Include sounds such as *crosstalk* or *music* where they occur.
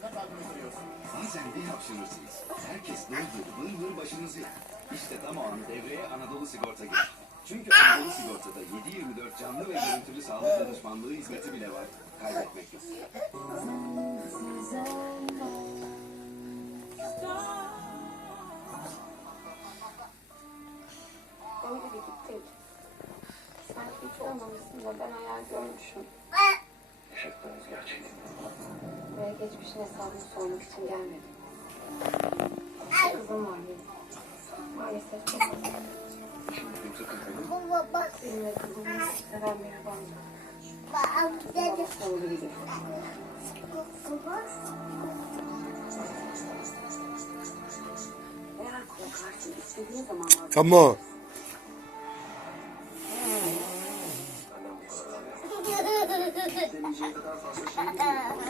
karşısına kaldırıyorsun. Bazen bir hapşırırsınız. Herkes döndür vır vır başınızı yer. İşte tam o an devreye Anadolu Sigorta gelir. Çünkü Anadolu Sigorta'da 7-24 canlı ve görüntülü sağlık danışmanlığı hizmeti bile var. Kaybetmek yok. Öyle bir gittik. Sanki hiç olmamışsın da ben hayal görmüşüm. Geçmişin hesabını sormak için gelmedim. Kızım var benim. Maalesef çok bak. Benim ve kızımı seven bir. Baba Babası oğlu gibi. Eğer korkarsın istediğin zaman var. Tamam. *laughs* Demeyeceği kadar fazla şey biliyor.